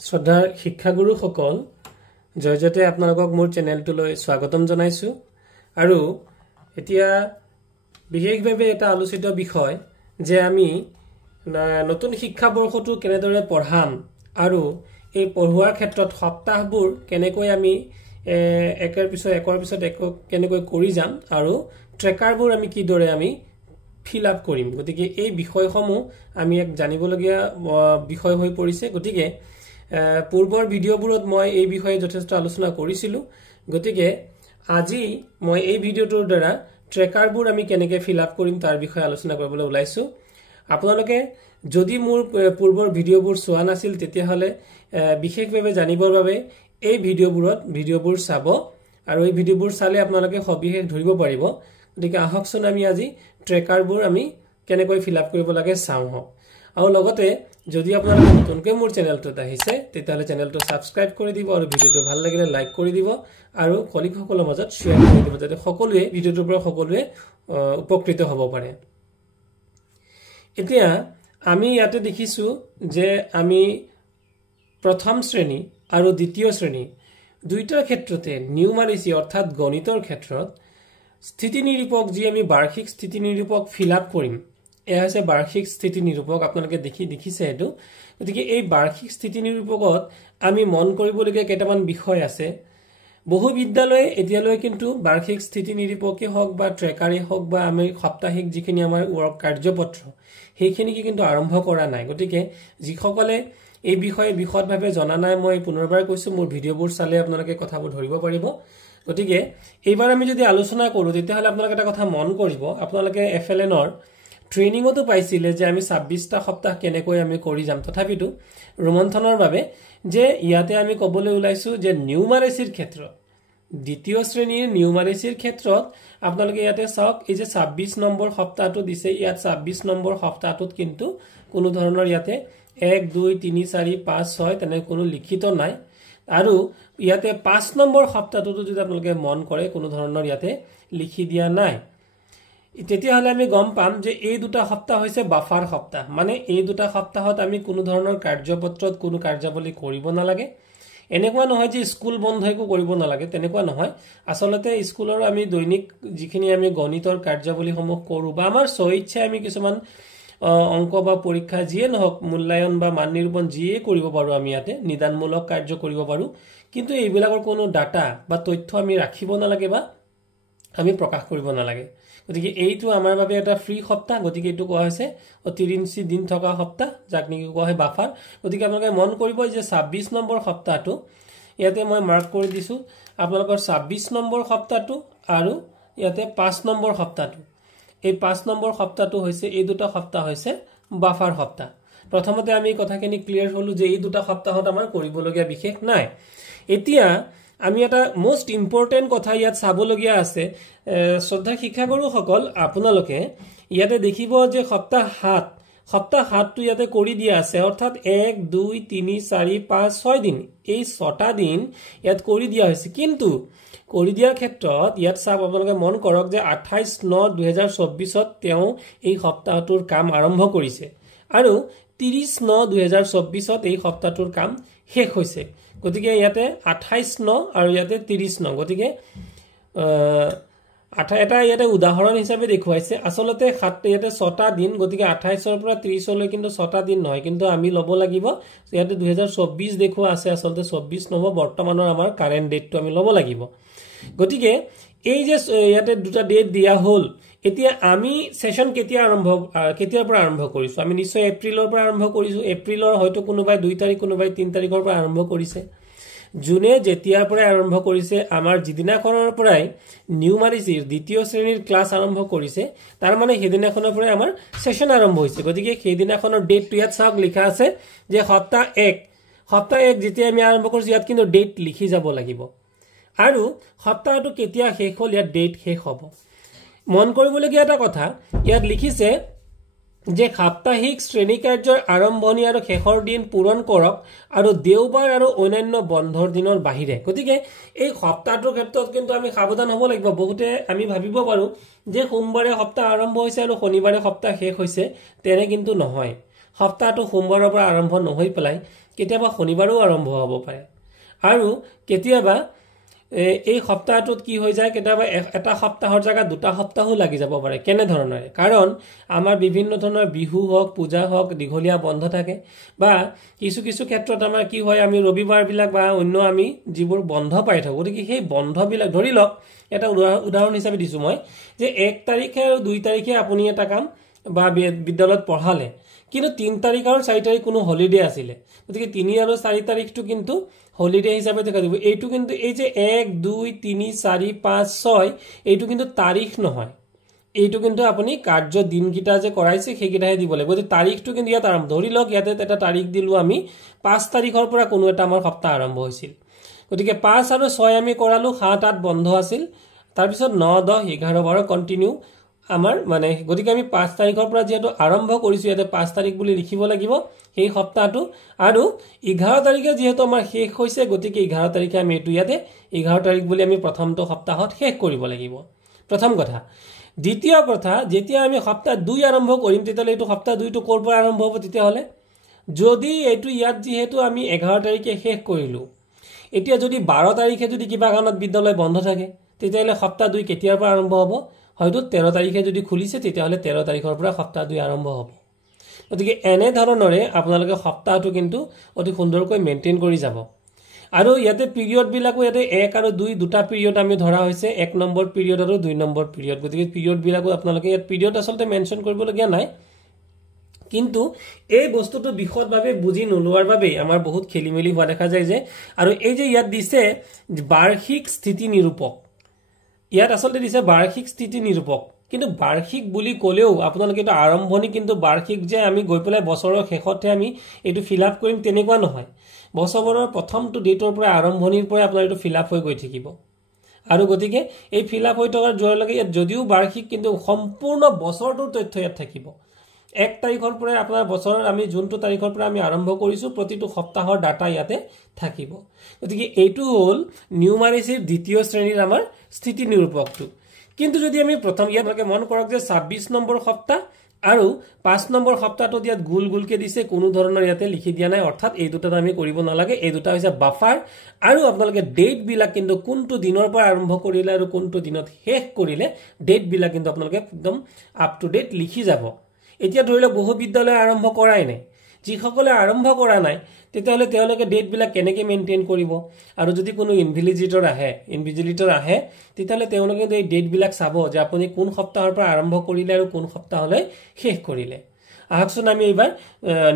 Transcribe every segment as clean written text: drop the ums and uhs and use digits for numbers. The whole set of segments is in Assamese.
শ্ৰদ্ধাৰ শিক্ষাগুৰুসকল জয়জতে আপোনালোকক মোৰ চেনেলটোলৈ স্বাগতম জনাইছো আৰু এতিয়া বিশেষভাৱে এটা আলোচিত বিষয় যে আমি নতুন শিক্ষা বৰ্ষটো কেনেদৰে পঢ়াম আৰু এই পঢ়ুৱাৰ ক্ষেত্ৰত সপ্তাহবোৰ কেনেকৈ আমি একৰ পিছত এক কেনেকৈ কৰি যাম আৰু ট্ৰেকাৰবোৰ আমি কিদৰে আমি ফিল আপ কৰিম গতিকে এই বিষয়সমূহ আমি এক জানিবলগীয়া বিষয় হৈ পৰিছে গতিকে পূৰ্বৰ ভিডিঅ'বোৰত মই এই বিষয়ে যথেষ্ট আলোচনা কৰিছিলো গতিকে আজি মই এই ভিডিঅ'টোৰ দ্বাৰা ট্ৰেকাৰবোৰ আমি কেনেকৈ ফিল আপ কৰিম তাৰ বিষয়ে আলোচনা কৰিবলৈ ওলাইছো আপোনালোকে যদি মোৰ পূৰ্বৰ ভিডিঅ'বোৰ চোৱা নাছিল তেতিয়া হলে বিশেষভাৱে জানিবৰ বাবে এই ভিডিঅ'বোৰ চাব আৰু এই ভিডিঅ'বোৰ চালে আপোনালোকে সবিশেষ ধৰিব পাৰিব গতিকে আহকচোন আমি আজি ট্ৰেকাৰবোৰ আমি কেনেকৈ ফিল আপ কৰিব লাগে চাওঁ হওক আৰু লগতে যদি আপোনালোকে নতুনকৈ মোৰ চেনেলটোত আহিছে তেতিয়াহলে চেনেলটো সাবস্ক্ৰাইব কৰি দিব আৰু ভিডিঅ'টো ভাল লাগিলে লাইক কৰি দিব আৰু কলিগসকলৰ মাজত শ্বেয়াৰ কৰি দিব যাতে সকলোৱে ভিডিঅ'টোৰ পৰা সকলোৱে উপকৃত হ'ব পাৰে এতিয়া আমি ইয়াতে দেখিছো যে আমি প্ৰথম শ্ৰেণী আৰু দ্বিতীয় শ্ৰেণী দুইটাৰ ক্ষেত্ৰতে নিউমাৰেচি অৰ্থাৎ গণিতৰ ক্ষেত্ৰত স্থিতি নিৰূপক যি আমি বাৰ্ষিক স্থিতি নিৰূপক ফিল আপ কৰিম এয়া হৈছে বাৰ্ষিক স্থিতি নিৰূপক আপোনালোকে দেখিছে এটো গতিকে এই বাৰ্ষিক স্থিতি নিৰূপকত আমি মন কৰিবলগীয়া কেইটামান বিষয় আছে বহু বিদ্যালয়ে এতিয়ালৈ কিন্তু বাৰ্ষিক স্থিতি নিৰূপকে হওক বা ট্ৰেকাৰে হওক বা আমি সাপ্তাহিক যিখিনি আমাৰ কাৰ্যপত্ৰ সেইখিনি কিন্তু আৰম্ভ কৰা নাই গতিকে যিসকলে এই বিষয়ে বিশদভাৱে জনা নাই মই পুনৰবাৰ কৈছো মোৰ ভিডিঅ'বোৰ চালে আপোনালোকে কথাবোৰ ধৰিব পাৰিব গতিকে এইবাৰ আমি যদি আলোচনা কৰো তেতিয়াহলে আপোনালোকে এটা কথা মন কৰিব আপোনালোকে এফএলএনৰ ট্ৰেইনিংতো পাইছিলে যে আমি 26টা সপ্তাহ কেনেকৈ আমি কৰি যাম তথাপিতো ৰোমন্থনৰ বাবে যে ইয়াতে আমি কবলৈ ওলাইছো যে নিউমাৰেচিৰ ক্ষেত্ৰত দ্বিতীয় শ্ৰেণীৰ নিউমাৰেচিৰ ক্ষেত্ৰত আপোনালোকে ইয়াতে চাওক এই যে 26 নম্বৰ সপ্তাহটো দিছে ইয়াত 26 নম্বৰ সপ্তাহটোত কিন্তু কোনো ধৰণৰ ইয়াতে 1 2 3 4 5 6 তেনে কোনো লিখিত নাই আৰু ইয়াতে 5 নম্বৰ সপ্তাহটো যদি আপোনালোকে মন কৰে কোনো ধৰণৰ ইয়াতে লিখি দিয়া নাই তেতিয়াহলে আমি গম পাম যে এই দুটা সপ্তাহ হৈছে বাফাৰ সপ্তাহ মানে এই দুটা সপ্তাহত আমি কোনো ধৰণৰ কাৰ্যপত্ৰত কোনো কাৰ্যাৱলী কৰিব নালাগে এনেকুৱা নহয় যে স্কুল বন্ধ একো কৰিব নালাগে তেনেকুৱা নহয় আসলতে স্কুলৰ আমি দৈনিক যিখিনি আমি গণিতৰ কাৰ্যাৱলীসমূহ কৰো বা আমাৰ স্বইচ্ছা আমি কিছুমান অংক বা পৰীক্ষা যিয়ে নহওক মূল্যায়ন বা মান নিৰূপণ যিয়ে কৰিব পাৰো আমি ইয়াতে নিদানমূলক কাৰ্য কৰিব পাৰো কিন্তু এইবিলাকৰ কোনো ডাটা বা তথ্য আমি ৰাখিব নালাগে বা আমি প্ৰকাশ কৰিব নালাগে গতিকে এইটো আমাৰ বাবে এটা ফ্ৰী সপ্তাহ গতিকে এইটো কোৱা হৈছে অতিৰিঞ্চি দিন থকা সপ্তাহ যাক নেকি কোৱা হয় বাফাৰ গতিকে আপোনালোকে মন কৰিব যে 26 নম্বৰ সপ্তাহটো ইয়াতে মই মাৰ্ক কৰি দিছো আপোনালোকৰ 26 নম্বৰ সপ্তাহটো আৰু ইয়াতে 5 নম্বৰ সপ্তাহটো এই 5 নম্বৰ সপ্তাহটো হৈছে এই দুটা সপ্তাহ হৈছে বাফাৰ সপ্তাহ প্ৰথমতে আমি কথাখিনি ক্লিয়াৰ হলো যে এই দুটা সপ্তাহত আমাৰ কৰিবলগীয়া বিশেষ নাই এতিয়া আমি এটা মোস্ট ইম্পৰ্টেন্ট কথা ইয়াত চাবলগীয়া আছে শ্ৰদ্ধা শিক্ষাগুৰুসকল আপোনালোকে ইয়াতে দেখিব যে সপ্তাহ 7 টো ইয়াতে কৰি দিয়া আছে অৰ্থাৎ 1 2 3 4 5 6 দিন এই 6টা দিন ইয়াত কৰি দিয়া হৈছে কিন্তু কৰি দিয়াৰ ক্ষেত্ৰত ইয়াত চাব আপোনালোকে মন কৰক যে 28/9/2024 তেওঁ এই সপ্তাহটোৰ কাম আৰম্ভ কৰিছে আৰু 30/9/2024 এই সপ্তাহটোৰ কাম শেষ হৈছে গতিকে ইয়াতে 28 আৰু ইয়াতে 30 গতিকে এটা ইয়াতে উদাহৰণ হিচাপে দেখুৱাইছে আসলতে ইয়াতে 6টা দিন গতিকে 28 পৰা 30 লৈ কিন্তু 6টা দিন নহয় কিন্তু আমি লব লাগিব ইয়াতে 2024 দেখুৱা আছে আসলতে 24 নব বৰ্তমানৰ আমাৰ কাৰেন্ট ডেটটো আমি লব লাগিব গতিকে এই যে ইয়াতে দুটা ডেট দিয়া হল এতিয়া আমি সেশন কেতিয়াৰ পৰা আৰম্ভ কৰিছো আমি নিশ্চয় এপ্ৰিলৰ পৰা আৰম্ভ কৰিছো এপ্ৰিলৰ হয়তো কোনোবাই 2 তাৰিখ কোনোবাই 3 তাৰিখৰ পৰা আৰম্ভ কৰিছে জুনে যেতিয়াৰ পৰা আৰম্ভ কৰিছে আমাৰ যিদিনাখনৰ পৰাই নিউমাৰেচিৰ দ্বিতীয় শ্ৰেণীৰ ক্লাছ আৰম্ভ কৰিছে তাৰ মানে সেইদিনাখনৰ পৰাই আমাৰ সেশন আৰম্ভ হৈছে গতিকে সেইদিনাখনৰ ডেটটো ইয়াত চাওক লিখা আছে যে সপ্তাহ 1 যেতিয়া আমি আৰম্ভ কৰিছো ইয়াত কিন্তু ডেট লিখি যাব লাগিব আৰু সপ্তাহটো কেতিয়া শেষ হ'ল ইয়াত ডেট শেষ হ'ব মন কৰিবলগীয়া এটা কথা ইয়াত লিখিছে যে সাপ্তাহিক শ্ৰেণী কাৰ্যৰ আৰম্ভণি আৰু শেষৰ দিন পূৰণ কৰক আৰু দেওবাৰ আৰু অন্যান্য বন্ধৰ দিনৰ বাহিৰে গতিকে এই সপ্তাহটোৰ ক্ষেত্ৰত কিন্তু আমি সাৱধান হ'ব লাগিব বহুতে আমি ভাবিব পাৰো যে সোমবাৰে সপ্তাহ আৰম্ভ হৈছে আৰু শনিবাৰে সপ্তাহ শেষ হৈছে তেনে কিন্তু নহয় সপ্তাহটো সোমবাৰৰ পৰা আৰম্ভ নহৈ পেলাই কেতিয়াবা শনিবাৰো আৰম্ভ হ'ব পাৰে আৰু কেতিয়াবা এই সপ্তাহটোত কি হৈ যায় কেতিয়াবা এটা সপ্তাহৰ জায়গাত দুটা সপ্তাহো লাগি যাব পাৰে কেনে ধৰণৰে কাৰণ আমাৰ বিভিন্ন ধৰণৰ বিহু হওক পূজা হওক দীঘলীয়া বন্ধ থাকে বা কিছু কিছু ক্ষেত্ৰত আমাৰ কি হয় আমি ৰবিবাৰবিলাক বা অন্য আমি যিবোৰ বন্ধ পাই থাকোঁ গতিকে সেই বন্ধবিলাক ধৰি লওক এটা উদাহৰণ হিচাপে দিছোঁ মই যে 1 তাৰিখে আৰু 2 তাৰিখে আপুনি এটা কাম বা বিদ্যালয়ত পঢ়ালে কিন্তু 3 তাৰিখ আৰু 4 তাৰিখ কোনো হলিডে আছিলে গতিকে 3 আৰু 4 তাৰিখটো কিন্তু হলিডে হিচাপে দেখা দিব এইটো কিন্তু এই যে 1 2 3 4 5 6 এইটো কিন্তু তাৰিখ নহয় এইটো কিন্তু আপুনি কাৰ্য দিনকিটা যে কৰাইছে সেইকিটাহে দিব লাগিব গতিকে তাৰিখটো কিন্তু ইয়াত আৰম্ভ ধৰি লওক ইয়াতে এটা তাৰিখ দিলো আমি 5 তাৰিখৰ পৰা কোনো এটা আমাৰ সপ্তাহ আৰম্ভ হৈছিল গতিকে 5 আৰু 6 আমি কৰালো 7 8 বন্ধ আছিল তাৰ পিছত 9 10 11 12 কন্টিনিউ আমাৰ মানে গতিকে আমি 5 তাৰিখৰ পৰা যেটো আৰম্ভ কৰিছো ইয়াতে 5 তাৰিখ বুলি লিখিব লাগিব এই সপ্তাহটো আৰু 11 তাৰিখে যেটো আমাৰ শেষ হৈছে গতিকে 11 তাৰিখে আমি এটো ইয়াতে 11 তাৰিখ বুলি আমি প্ৰথমটো সপ্তাহত শেষ কৰিব লাগিব প্ৰথম কথা দ্বিতীয় কথা যেতিয়া আমি সপ্তাহ 2 আৰম্ভ কৰিম তেতিয়ালে এটো সপ্তাহ 2 টো কৰ পৰা আৰম্ভ হ'ব তেতিয়া হলে যদি এটো ইয়াত যেহেতু আমি 11 তাৰিখে শেষ কৰিলো এতিয়া যদি 12 তাৰিখে যদি কিবা কাৰণত বিদ্যালয় বন্ধ থাকে তেতিয়ালে সপ্তাহ 2 কেতিয়াৰ পৰা আৰম্ভ হ'ব হয়তো 13 তাৰিখে যদি খুলিছে তেতিয়ালে 13 তাৰিখৰ পৰা সপ্তাহ 2 আৰম্ভ হ'ব গতিকে এনে ধৰণৰে আপোনালোকে সপ্তাহটো কিন্তু অতি সুন্দৰকৈ মেইনটেইন কৰি যাব আৰু ইয়াতে পিৰিয়ড বিলাকো ইয়াতে 1 আৰু 2 দুটা পিৰিয়ড আমি ধৰা হৈছে 1 নম্বৰ পিৰিয়ড আৰু 2 নম্বৰ পিৰিয়ড গতিকে পিৰিয়ড বিলাকো আপোনালোকে ইয়াত পিৰিয়ড আসলতে মেনশন কৰিব লগিয়া নাই কিন্তু এই বস্তুটো বিশদভাৱে বুজি নলোৱাৰ বাবে আমাৰ বহুত খেলিমেলি হোৱা দেখা যায় যে আৰু এই যে ইয়াত দিছে বাৰ্ষিক স্থিতি নিৰূপক ইয়াত আসলতে দিছে বাৰ্ষিক স্থিতি নিৰূপক কিন্তু বাৰ্ষিক বুলি কলেও আপোনালোকে এটা আৰম্ভণি কিন্তু বাৰ্ষিক যে আমি গৈ পেলাই বছৰৰ শেষতে আমি এটো ফিল আপ কৰিম তেনেকুৱা নহয় বছৰৰ প্ৰথমটো ডেটৰ পৰা আৰম্ভণিৰ পৰা আপোনাৰ এটো ফিল আপ হৈ গৈ থাকিব আৰু গতিকে এই ফিল আপ হৈ থকাৰ জোৰ লাগে ইয়াত যদিও বাৰ্ষিক কিন্তু সম্পূৰ্ণ বছৰটোৰ তথ্য ইয়াত থাকিব 1 তাৰিখৰ পৰা আপোনাৰ বছৰৰ আমি জুনটো তাৰিখৰ পৰা আমি আৰম্ভ কৰিছো প্ৰতিটো সপ্তাহৰ ডাটা ইয়াতে থাকিব গতিকে এইটো হ'ল নিউমাৰেচিৰ দ্বিতীয় শ্ৰেণীৰ আমাৰ স্থিতি নিৰূপকটো কিন্তু যদি আমি প্ৰথম ইয়াতে মন কৰক যে 26 নম্বৰ সপ্তাহ আৰু 5 নম্বৰ সপ্তাহটো ইয়াত গুল গুলকে দিছে কোনো ধৰণৰ ইয়াতে লিখি দিয়া নাই অৰ্থাৎ এই দুটা আমি কৰিব নালাগে এই দুটা হৈছে বাফাৰ আৰু আপোনালোকে ডেট বিলাক কিন্তু কোনটো দিনৰ পৰা আৰম্ভ কৰিলে আৰু কোনটো দিনত শেষ কৰিলে ডেট বিলাক কিন্তু আপোনালোকে একদম আপ টু ডেট লিখি যাব এতিয়া ধৰি লওক বহু বিদ্যালয় আৰম্ভ কৰাই নাই যিসকলে আৰম্ভ কৰা নাই তেতিয়াহলে তেওঁলোকে ডেট বিলাক কেনেকৈ মেইনটেইন কৰিব আৰু যদি কোনো ইনভিজিলেটৰ আহে তেতিয়াহলে তেওঁলোকে এই ডেট বিলাক চাব যে আপুনি কোন সপ্তাহৰ পৰা আৰম্ভ কৰিলে আৰু কোন সপ্তাহলৈ শেষ কৰিলে আহকচোন আমি এবাৰ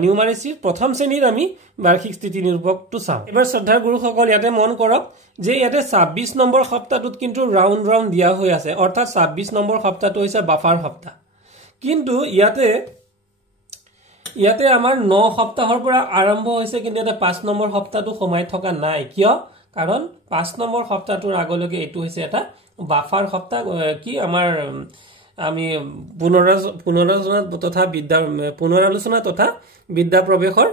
নিউমাৰেচিৰ প্ৰথম শ্ৰেণীৰ আমি বাৰ্ষিক স্থিতি নিৰূপকটো চাওঁ এবাৰ শ্ৰদ্ধাৰ গুৰুসকল ইয়াতে মন কৰক যে ইয়াতে 26 নম্বৰ সপ্তাহটোত কিন্তু ৰাউন্ড দিয়া হৈ আছে অৰ্থাৎ 26 নম্বৰ সপ্তাহটো হৈছে বাফাৰ সপ্তাহ কিন্তু ইয়াতে আমাৰ 9 সপ্তাহৰ পৰা আৰম্ভ হৈছে কিন্তু এটা 5 নম্বৰ সপ্তাহটো সময় থকা নাই কিয় কাৰণ 5 নম্বৰ সপ্তাহটোৰ আগলৈকে এটো হৈছে এটা বাফাৰ সপ্তাহ কি আমাৰ আমি পুনৰালোচনা তথা বিদ্যা প্ৰৱেশৰ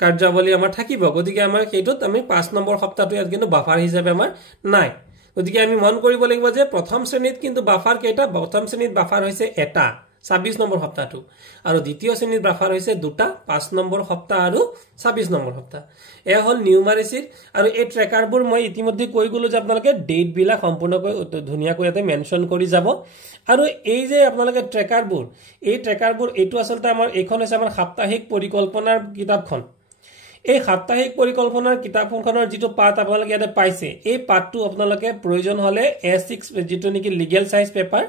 কাৰ্যাৱলী আমাৰ থাকিব গতিকে আমাৰ সেইটোত আমি 5 নম্বৰ সপ্তাহটো ইয়াত কিন্তু বাফাৰ হিচাপে আমাৰ নাই গতিকে আমি মন কৰিব লাগিব যে প্ৰথম শ্ৰেণীত কিন্তু বাফাৰ কেইটা প্ৰথম শ্ৰেণীত বাফাৰ হৈছে এটা 26 নম্বৰ সপ্তাহটো আৰু দ্বিতীয় শ্ৰেণীত বাফাৰ হৈছে দুটা 5 নম্বৰ সপ্তাহ আৰু 26 নম্বৰ সপ্তাহ এ হল নিউমাৰেচিৰ আৰু এই ট্ৰেকাৰবোৰ মই ইতিমধ্যে কৈ গলো যে আপোনালোকে ডেট বিলাক সম্পূৰ্ণকৈ ধুনিয়াকৈ ইয়াতে মেনশন কৰি যাব আৰু এই যে আপোনালোকে ট্ৰেকাৰবোৰ এই ট্ৰেকাৰবোৰ এটো আসলতে আমাৰ এইখন হৈছে আমাৰ সাপ্তাহিক পৰিকল্পনাৰ কিতাপখন এই সাপ্তাহিক পৰিকল্পনাৰ কিতাপখনৰ যেটো পাঠ আপোনালোকে ইয়াতে পাইছে এই পাঠটো আপোনালোকে প্ৰয়োজন হলে A6 যেটো নেকি লিগ্যাল সাইজ পেপাৰ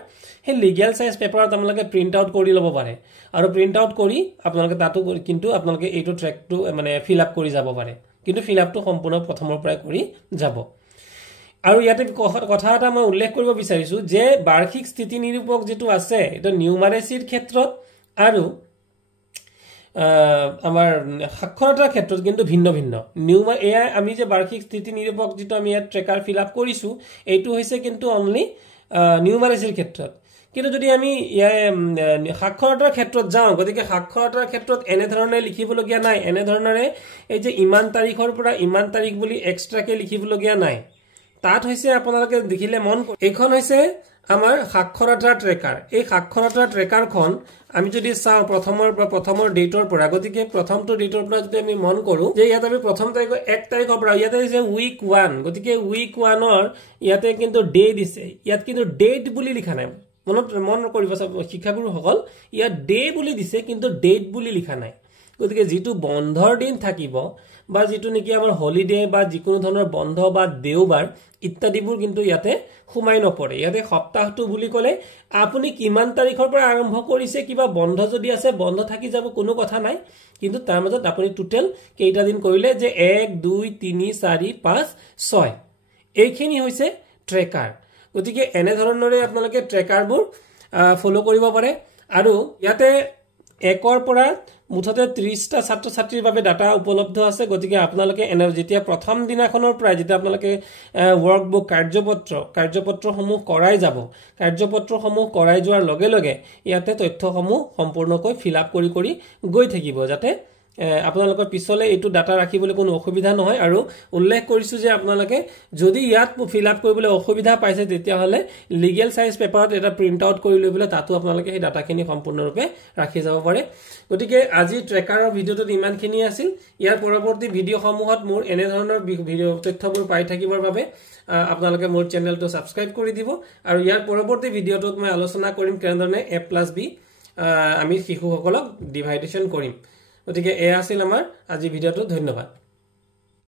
হে লিগ্যাল সাইজ পেপাৰত আপোনালোকে প্ৰিন্ট আউট কৰি লব পাৰে আৰু প্ৰিন্ট আউট কৰি আপোনালোকে তাতো কিন্তু আপোনালোকে এইটো ট্ৰেকটো মানে ফিল আপ কৰি যাব পাৰে কিন্তু ফিল আপটো সম্পূৰ্ণ প্ৰথমৰ পৰাই কৰি যাব আৰু ইয়াতে কথা এটা মই উল্লেখ কৰিব বিচাৰিছো যে বাৰ্ষিক স্থিতি নিৰূপক যেটো আছে এটা নিউমাৰেচিৰ ক্ষেত্ৰত আৰু আমাৰ সাক্ষৰতাৰ ক্ষেত্ৰত কিন্তু ভিন্ন এয়া আমি যে বাৰ্ষিক স্থিতি নিৰূপক যেটো আমি ইয়াত ট্ৰেকাৰ ফিল আপ কৰিছো এইটো হৈছে কিন্তু অনলি নিউমাৰেচিৰ ক্ষেত্ৰত কিন্তু যদি আমি সাক্ষৰতাৰ ক্ষেত্ৰত যাওঁ গতিকে সাক্ষৰতাৰ ক্ষেত্ৰত এনে ধৰণে লিখিবলগীয়া নাই এনে ধৰণৰে এই যে ইমান তাৰিখৰ পৰা ইমান তাৰিখ বুলি এক্সট্ৰাকে লিখিবলগীয়া নাই তাত হৈছে আপোনালোকে দেখিলে মন এইখন হৈছে আমাৰ সাক্ষৰতা ট্ৰেকাৰ এই সাক্ষৰতা ট্ৰেকাৰখন আমি যদি চাওঁ প্ৰথমৰ ডেটৰ পৰা গতিকে প্ৰথমটো ডেটৰ পৰা যদি আমি মন কৰো যে ইয়াত আমি প্ৰথম তাৰিখৰ 1 তাৰিখৰ পৰা ইয়াতে দিছে উইক 1 গতিকে উইক 1ৰ ইয়াতে কিন্তু ডে দিছে ইয়াত কিন্তু ডেট বুলি লিখা নাই মন কৰিব শিক্ষাগুৰুসকল ইয়াত ডে বুলি দিছে কিন্তু ডেট বুলি লিখা নাই গতিকে যেটো বন্ধৰ দিন থাকিব বা যেটো নেকি আমাৰ হলিডে বা যিকোনো ধৰণৰ বন্ধ বা দেওবাৰ ইত্যাদিবোৰ কিন্তু ইয়াতে খুমাই নপৰে ইয়াতে সপ্তাহটো বুলি ক'লে আপুনি কিমান তাৰিখৰ পৰা আৰম্ভ কৰিছে কিবা বন্ধ যদি আছে বন্ধ থাকি যাব কোনো কথা নাই কিন্তু তাৰ মাজত আপুনি টোটাল কেইটা দিন কৰিলে যে 1 2 3 4 5 6 এইখিনি হৈছে ট্ৰেকাৰ গতিকে এনে ধৰণৰে আপোনালোকে ট্ৰেকাৰবোৰ ফলো কৰিব পাৰে আৰু ইয়াতে 1ৰ পৰা মুঠতে 30টা ছাত্ৰ ছাত্ৰীৰ বাবে ডাটা উপলব্ধ আছে গতিকে আপোনালোকে এনে যেতিয়া প্ৰথম দিনাখনৰ পৰা যেতিয়া আপোনালোকে ওয়াৰ্কবুক কাৰ্যপত্ৰসমূহ কৰাই যাব কাৰ্যপত্ৰসমূহ কৰাই যোৱাৰ লগে লগে ইয়াতে তথ্যসমূহ সম্পূৰ্ণকৈ ফিল আপ কৰি গৈ থাকিব যাতে আপোনালোকৰ পিছলে এইটো ডাটা ৰাখিবলৈ কোনো অসুবিধা নহয় আৰু উল্লেখ কৰিছো যে আপোনালোকে যদি ইয়াত ফিল আপ কৰিবলৈ অসুবিধা পাইছে তেতিয়া হলে লিগেল সাইজ পেপাৰত এটা প্ৰিন্ট আউট কৰি লবলৈ তাতো আপোনালোকে এই ডাটাখিনি সম্পূৰ্ণৰূপে ৰাখি যাব পাৰে গতিকে আজি ট্ৰেকাৰৰ ভিডিওটো ইমানখিনি আছিল ইয়াৰ পৰৱৰ্তী ভিডিওসমূহত মোৰ এনে ধৰণৰ ভিডিও তথ্যবোৰ পাই থাকিবৰ বাবে আপোনালোকে মোৰ চেনেলটো সাবস্ক্ৰাইব কৰি দিব আৰু ইয়াৰ পৰৱৰ্তী ভিডিওটোত মই আলোচনা কৰিম কেনেধৰণে a+b আমি শিশুসকলক ডিভাইডেশন কৰিম গতিকে এয়া আছিল আমাৰ আজি ভিডিওটো ধন্যবাদ